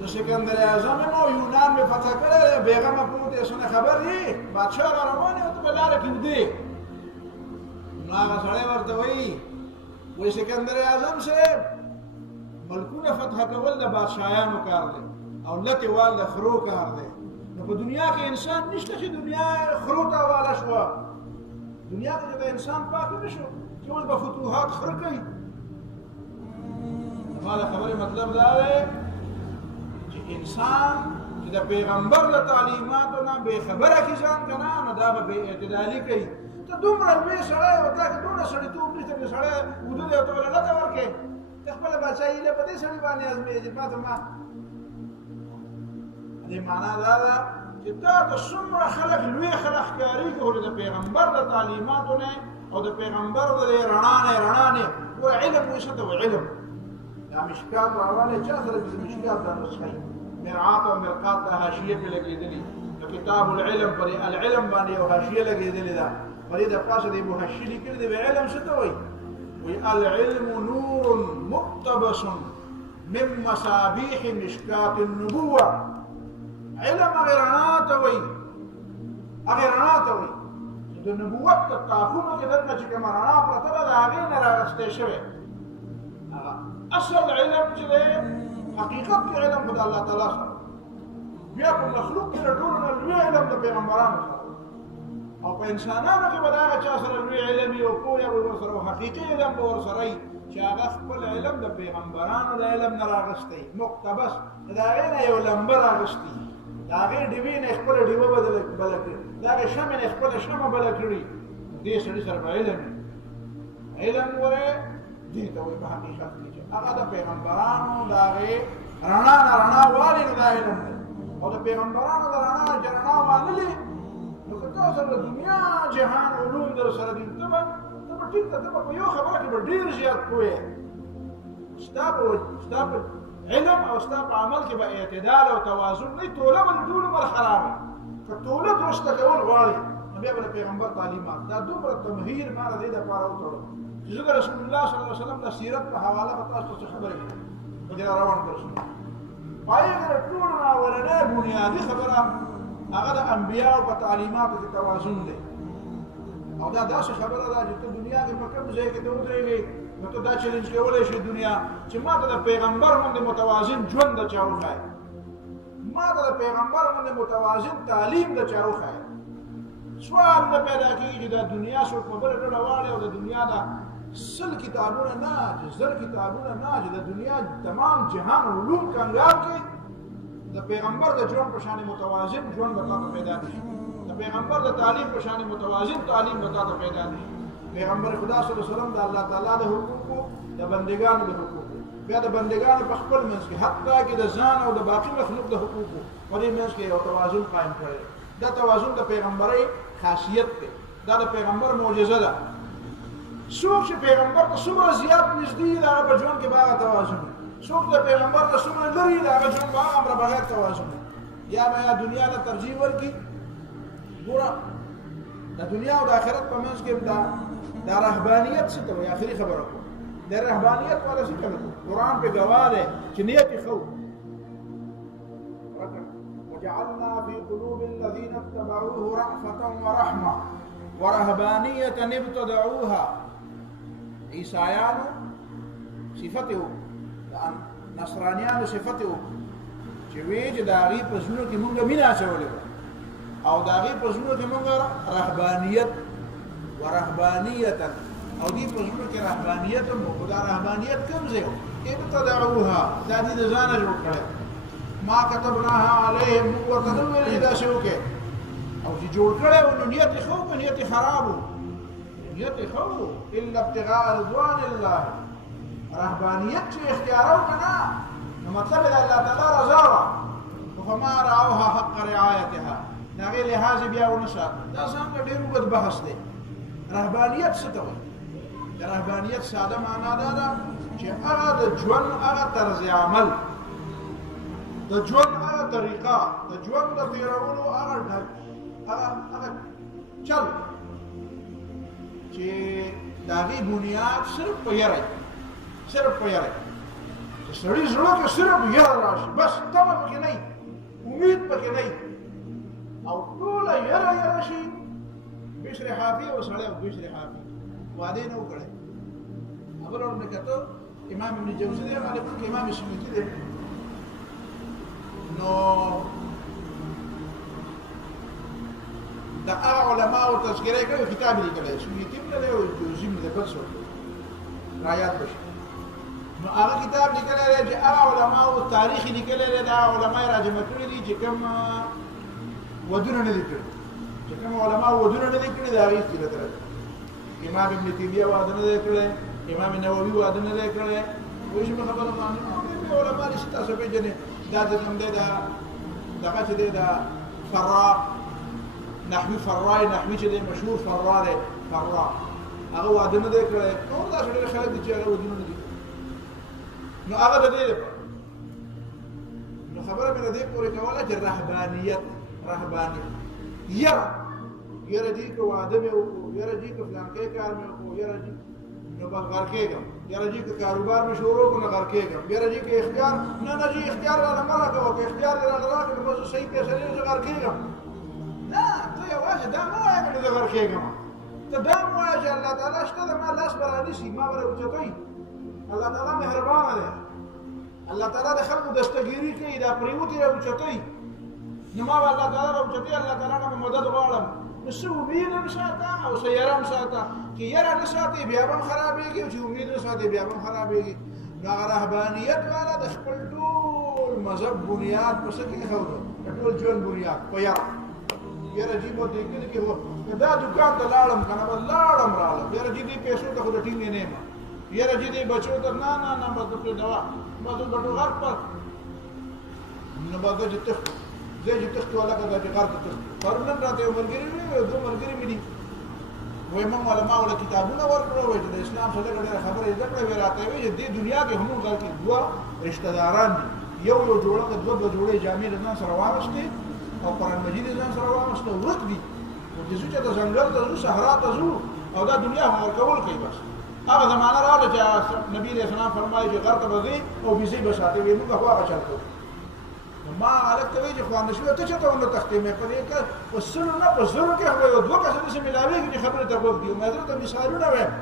د سکندر اعظم نو یونان په فتح کړل بیغم پروت یې څنګه خبرې بادشاہ روانه او په لار کې دی نو هغه سړی ورته وایي سکندر اعظم صاحب ملکونه فتح کول د بادشاہانو کار دی او لته وال د خرو کار دی نو په دنیا کې انسان نشته چې دنیا خرو ته والا شو دنیا کې د انسان پاتې نشو چې اوس به فتوحات خر کوي دا خبره مطلب دا دی چې انسان چې د پیغمبر د تعلیماتو نه بې خبره کې ځان کنه نو دا به بې اعتدالي کوي ته دومره لوی سړی او تا کې دونه سړیتوب نشته چې سړی وجود یې ته لته ورکې ته خپله بادشاهي له په دې سړي باندې ازمېږي ما دې معنا دا ده چې دا د څومره خلک لوی خلک ښکارېږي خو د پیغمبر د تعلیماتو نه او د پیغمبر د رڼا نه و علم وشته و علم دا مشکات راواله چا سره د مشکات د نسخه مرعات او مرقات د حاشیه په لګېدلې د کتاب العلم پر العلم باندې او حاشیه لګېدلې ده پرې د پاسه د محشی لیکل دی علم څه ته وایي وی العلم نور مقتبس من مصابيح مشكات النبوة علم غيرانات وي د نبوت د تاخونه کې دنه چې کوم رانا پرته ده هغه نه راغستې شوی اصل علم چې حقیقت کې علم خدای الله تعالی سره بیا په مخلوق کې ټول لوی علم د پیغمبرانو سره او په انسانانو کې به هغه چا سره لوی علم او پوهه به ورسره حقیقي علم به ورسره چې هغه خپل علم د پیغمبرانو د علم نه راغستی مقتبس دا غیر یو لمبر راغستی دا غیر دیوی نه خپل دیوه بدل کړي دا غیر شمه نه خپل شمه بدل کړي دې سړي سره علم وره دې ته وایي په حقیقت کې چې هغه د پیغمبرانو دا غیر رڼا والی نه دا علم او د پیغمبرانو د رڼا والی نو که تاسو د دنیا جهان علوم در سره دي ته ټیک ته په یو خبره کې ډېر زیات کوی ستا په علم او ستا په عمل کې به اعتدال او توازن نه توله ټول مر خرابه که توله درست کول غواړي بیا به پیغمبر تعلیمات دا دومره تمهیر ما د دې لپاره وکړو چې زه رسول الله صلی الله علیه وسلم د سیرت په حواله به تاسو څه خبرې کوم دا روان درسونه پای کې ټول راولنه بنیادی خبره هغه د انبیاء په تعلیماتو کې توازن دی او دا داسې خبره ده چې ته دنیا کې په کوم ځای کې ته ودرېږې نو ته دا چیلنج کولی شې دنیا چې ما ته د پیغمبر باندې متوازن ژوند د چا وښایه ما ته د پیغمبر باندې متوازن تعلیم د چا وښایه سوال نه پیدا کېږي چې دا دنیا څوک په بله ډله واړي او د دنیا دا سل کتابونه نه چې زر کتابونه نه چې د دنیا تمام جهان علوم کنګال کړي د پیغمبر د ژوند په شان متوازن ژوند به تاسو پیدا کړي د پیغمبر د تعلیم په شان متوازن تعلیم به تاسو پیدا کړي پیغمبر خدا صلی الله علیه وسلم د الله تعالی د حقوقو د بندگانو د حقوقو بیا د بندگانو په خپل منځ کې حتی کې د ځان او د باقی مخلوق د حقوقو په دې منځ کې یو توازن قائم کړی دا توازن د پیغمبري خاصیت دی دا د پیغمبر معجزه ده څوک چې پیغمبر ته څومره زیات نږدې دی هغه په ژوند کې به هغه توازن څوک د پیغمبر ته څومره لرې دی هغه ژوند به هغه بغیر توازن یا به دنیا ته ترجیح ورکړي ګوره د دنیا او د آخرت په منځ کې دا رهبانیت څه ته وایي آخري خبره کوم د رهبانیت والا څه کوي قرآن په ګواه دی چې نیت یې ښه وجعلنا في قلوب الذين اتبعوه رأفة ورحمة ورهبانية ابتدعوها عیسایانو صفته نصرانیانو صفته چې وی چې د هغې په زړونو کې مونږ مینه اچولې او د هغې په زړونو کې مونږ رهبانیت ورهبانیة او دې په زړونو کې رهبانیت مو دا رهبانیت کوم ځای و ابتدعوها دا دې د ځانه جوړ کړی ما كتبناها عليهم وتدل الى شوكه او چې جوړ کړي او نیت خو په نیت خرابو نیت خو الا ابتغاء رضوان الله رهبانیت چې اختیارو کنه نو مطلب د الله تعالی رضا فما رعوها حق رعایتها دا غیر لحاظ بیا ونشات دا څنګه ډیر وګد بحث دی رهبانیت څه ته وایي د رهبانیت ساده معنا دا ده چې هغه د ژوند هغه طرز عمل د ژوند هغه طریقه د ژوند د تیرولو هغه چل چې د هغې بنیاد صرف په یره چې سړي زړه کې صرف یره راشي بس تمه پکې نه امید پکې نه او ټوله یره شي بشر حافي او سړی او بشر حافي وعده نه وکړی خبر ورنه کته امام ابن جوزي دی غالب کې امام سیوطي دی نو دا علماء او تذکرې کوي کتاب لیکلی سیوطي نه دی او جوزي نه دی بل څه رايات بشي نو هغه کتاب لیکلی دی چې هغه علماء او تاریخ لیکلی دی دا علماء راجمع کړي دي چې کوم ودونه نه دي کړي چې کوم علماء ودونه نه دي کړي دا هغې سیرت راځي امام ابن تیمیه واده نه دی کړی امام نووي واده نه دی کړی وایي چې مې خبره باندې علماء چې تاسو پېژنئ دا د کوم دی دا دغه چې دی دا فرا نحوي فرای نحوي چې دی مشهور فرا دی فرا هغه واده نه دی کړی نور دا ډېر خلک دي چې هغه ودونه نه دي نو هغه د دې لپاره نو خبره مې د دې پورې کوله چې رهبانیت یره دې کو واده مې وکړو یره دې کو فلانکې کار مې وکړو یره دې نو بس غر کېږم یره دې کو کاروبار مې شروع کړو نو غر کېږم یره دې کو اختیار نه جی اختیار را نه راکړو که اختیار را نه راکړو نو بس صحیح پیسې نه غر کېږم نه ته یوازې دا مو وایې چې غر کېږم ته دا مو وایې چې الله تعالی شته د ما لاس براني شي ما بره اوچتوي الله تعالی مهربانه دی الله تعالی د خلکو دستګيري کوي دا پریوتي اوچتوي نو ما الله تعالی اوچتي الله تعالی نه مدد غواړم نو څه امید هم ساته او څه یره هم ساته چې یره نه ساتي بیا هم خرابېږي او چې امید نه ساتي بیا هم خرابېږي نو هغه رهبانیت والا د خپل ټول مذهب بنیاد په څه کې ایښودو د ټول ژوند بنیاد په یره جي مو دې کې هو دا دکان ته لاړم که نه به لاړم رالم یره جي دې پیسو ته خو د ټینګ نه یم یره جي دې بچو ته نه بس دپرې دوا بس ګټو غر پر نو به زه چې تښتو زه چې تښتو هلکه دا چې غر ته تښتو پرون نن راته یو ملګري وي دوه ملګري مې دي وایي موږ علماو له کتابونه ورکړه وایي چې د اسلام څخه لږه ډېره خبره زده کړه وایي راته وایي چې دې دنیا کې همون غل کې دوه رشته داران دي یو جوړه که دوه جوړې جامې د ځان سره واغوستې او قرآن مجید د ځان سره واغوسته ورک دي چې ځو چې د ځنګل ته ځو صحرا ته ځو او دا دنیا هم ورکول کوي بس هغه زمانه راغله چې نبي علیه السلام فرمایي چې غر ته به ځئ او بیزۍ به ساتئ وایي موږ خو هغه چل کوو ما هلک ته وایي چې خوانده شوې ته چېرته ونه تښتې مې په دې کې په سلو نه په زرو کې خو یو دوه کسه داسې ملاوېږي چې خبرې ته غوږ دي ما درته مثالونه وایم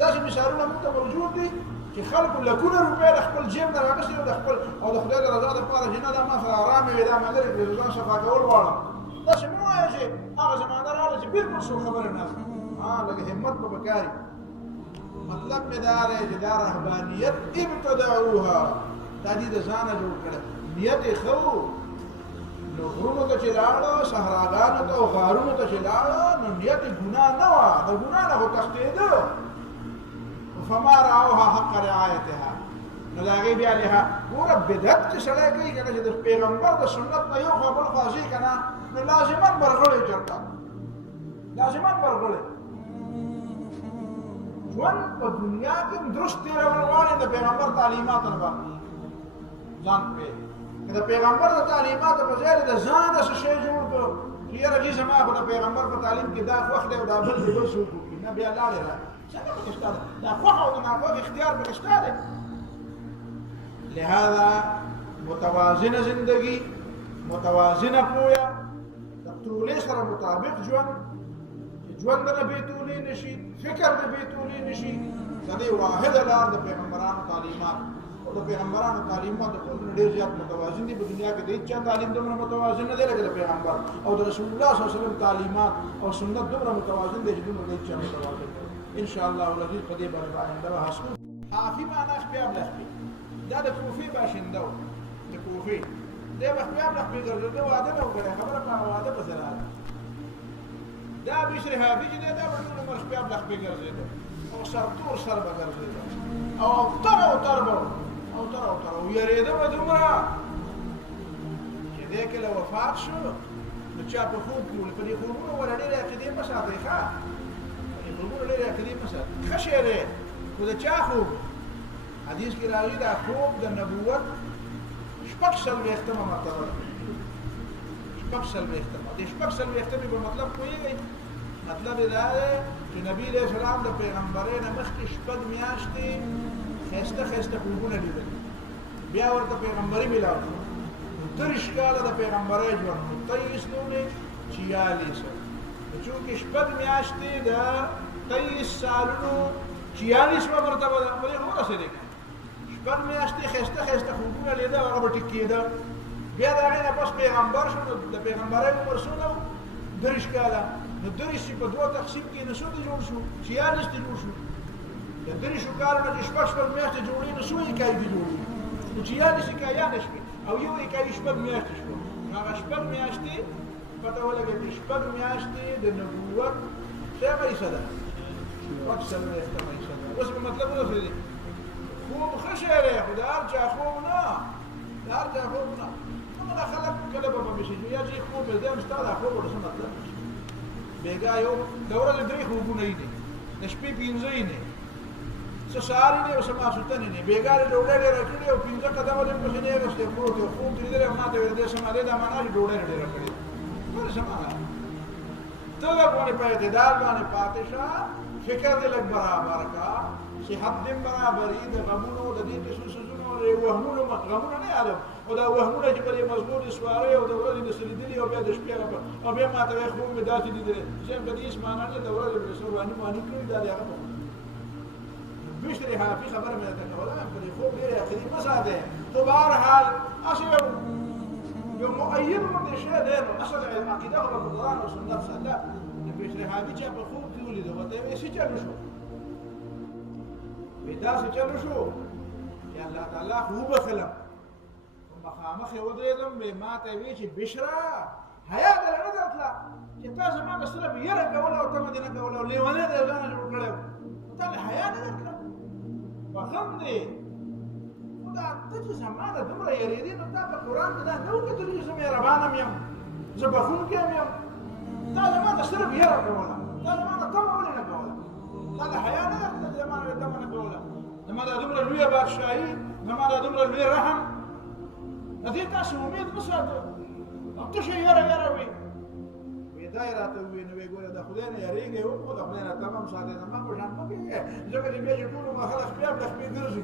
داسې مثالونه موږ ته موجود دي چې خلکو لکونه روپۍ د خپل جیب نه راغستې او د خپل او د خدای د رضا دپاره چې نه دا ما سره ارامې وي دا مې لرې کړې د ځان صفا کول غواړم داسې مه وایه چې هغه زمانه راغله چې بلکل څوک خبره نه اخلي لږ همت به پکار مطلب مې دا دی چې دا رهبانیت ابتدعوها دا دې د ځانه جوړ کړی نیت یې ښه و نو غرونو ته چې لاړه صحراګانو ته او غارونو ته چې لاړه نو نیت یې ګناه نه وه د ګناه نه خو تښتېده فما رعوها حق رعایتها نو د هغې بیا ګوره بدعت چې سړی کوي که نه چې د پیغمبر د سنت نه یو خوا بل خوا ځي که نه نو لازما برغړی چېرته لازما برغړی ژوند په دنیا کې هم درست تېرول غواړې د پیغمبر تعلیماتو نه باندې ځان پرې که د پیغمبر د تعلیماتو په ځای د ځانه څه شی جوړ کړو چې یاره جي زما خو د پیغمبر په تعلیم کې دا خوښ دی او دا بل دی بل څوک وکړي نه بیا لاړې را څنګه پکې شته ده دا خوښ او د ناخوښ اختیار پکې شته دی لهذا متوازنه زندگی متوازنه پویه د ټولې سره مطابق ژوند ژوند نه بیتولی نشي فکر نه بیتولی نشي د دې واحده لار د پیغمبرانو تعلیمات او د پیغمبرانو تعلیمات د ټول ډېر زیات متوازن دي په دنیا کې د هیڅ چا تعلیم دومره متوازن نه دی لکه د پیغمبر او د رسول الله صلی الله علیه وسلم تعلیمات او سنت دومره متوازن دي چې دومره د هیڅ چا متوازن دي ان شاء الله العزیز په دې باندې آینده به حاصل حافظ معنا خپل لخپي دا د کوفی باشنده و د کوفی دی به خپل لخپي ګرځېده واده نه وکړي خبره په واده په سره دا بشر حافظ دی دا به ټول عمر خپل لخپي ګرځېده او سرتور سر به ګرځېده او تر به او یریده به دومره چې دی کله وفات شو نو چا په خوب کې په دې خوبونو ولا ډېرې عقیدې مه ساتئ ښه په دې خوبونو ډېرې عقیدې مه ساتئ ښه شی دی خو د چا خوب حدیث کې راغلي دا خوب د نبوت شپږ څلوېښتمه مرتبه ده شپږ څلوېښتمه د شپږ څلوېښتمې په مطلب پوهېږئ مطلب یې دا دی چې نبي علیه السلام د پیغمبرۍ نه مخکې شپږ میاشتې ښایسته خوبونه لیدل بیا ورته پیغمبري میلاو شوه 30 کاله د پیغمبرۍ ژوند 23 نومې 46 چونکې شپږ میاشتې د 23 سالونو 46 مرتبه ده په دې خو ورسېدې شپږ میاشتې ښایسته خوبونه لیده هغه به ټیک کېده بیا د هغې نه پس پیغمبر شو نو د پیغمبرۍ عمر څونه و 30 کاله نو 30 چې په دوه تقسیم کې نو څو ته جوړ شو 46 ته جوړ شو د 30 کالو نه چې شپږ میاشتې جوړې نو څو حکایې دي جوړې نو 46 حکایانې شوې او یو حکایې شپږ میاشتې شوه نو هغه شپږ میاشتې پته ولګېدې شپږ میاشتې د نبوت څومره حصه ده شپږ څلوېښتمه حصه ده اوس مې مطلب ورسېدی خوب ښه شی دی خو د هر چا خوب نه د هر چا خوب نه دا خلق کله به مشي یا چې خوب دې مستعد خوب ورسره مطلب بیګا یو دورة درې خوبونه دي د شپې پینځه نه څه سهار نه او سما سوتنه نه بیګا له ډوډۍ راکړي او پینځه قدمه دې په نه غوښته پروت خوب دې لري ما ته دې سما دې دا معنا ډوډۍ راکړي څه سما ته غوړې په اعتدال باندې پاتې فکر دې لګ برابر کا صحت دې برابرې د غمونو د دې تسوسونو وهمونو غمونو نه عالم او دا وهمونه چې په مزګور سواره او د ورځې د سلیدلي او بیا د شپې او بیا ما ته خو مې داتې دي چې په دې اسمانه نه د ورځې د سواره باندې کړی دا هغه بشري في خبر من التكولان في خوب غير اخري مساده تو بهرحال اشياء يوم مؤيد من الشيء ده اصل العقيده هو القران والسنه لا بشري هذه جاب خوب تقول له وده ايش جاب شو بدا چلو شو یا الله تعالی خوب خلق مخامخ ودرېدم به ما ته وی چې بشرا حیا دل نه درتلا چې تاسو ما سره به یره کوله او تم دې نه کوله لیونه دې ځان جوړ کړو ته حیا نه درتلا وخم دې دا ته چې زمانه دومره یریدې نو تا په قران کې دا نو کې ترې سمې ربانه مې زبخون کې مې تا زمانه سره به یره کوله تا زمانه تم ولې نه کوله تا حیا نه درتلا زمانه تم نه کوله زمانه دومره لوی بادشاہي زمانه دومره لوی رحم هذه تاسو امید مساعده او ته شي یاره وي دایره ته وي نو ګوره د خدای نه یریږي او د خدای نه تمام ساده نه ما په ځان مګي ځکه چې بیا ټول ما خلاص بیا د خپل ګرځي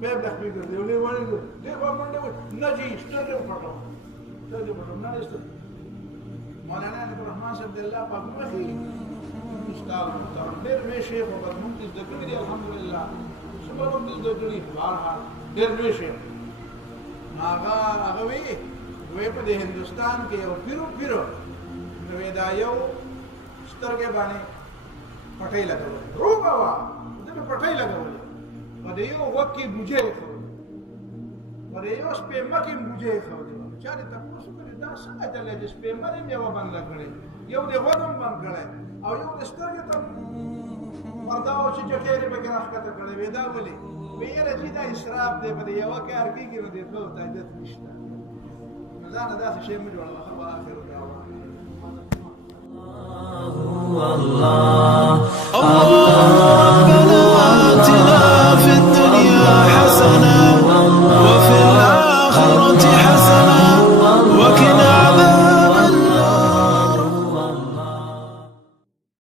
بیا د خپل ګرځي ولې وایي دې په منډه نجی ستړي پټو ستړي پټو نه است مولانا عبدالرحمن صاحب الله پاک مخي استاد ډېر وی شیخ او بدمنتج د کړي دي الحمدلله سبحان الله د کړي بهر ډېر وی شیخ هغه وی په هندستان کې یو پیرو نو دا یو سترګې باندې پټۍ لګول روغه وا دې پټۍ لګول په دې یو وخت کې بوجه خو په دې یو سپېما کې بوجه خو چا دې تاسو کړی دا څنګه دلته چې سپېما دې یو باندې کړی یو دې ودم باندې کړی او یو دې سترګې ته وردا او چې چکرې به راځته کړی ودا ولي ویره چې دا اسراف دی په دې یو کار کې کې دې ته تاجت نشته مزانه داسې شی مې جوړه خبره اخر دا الله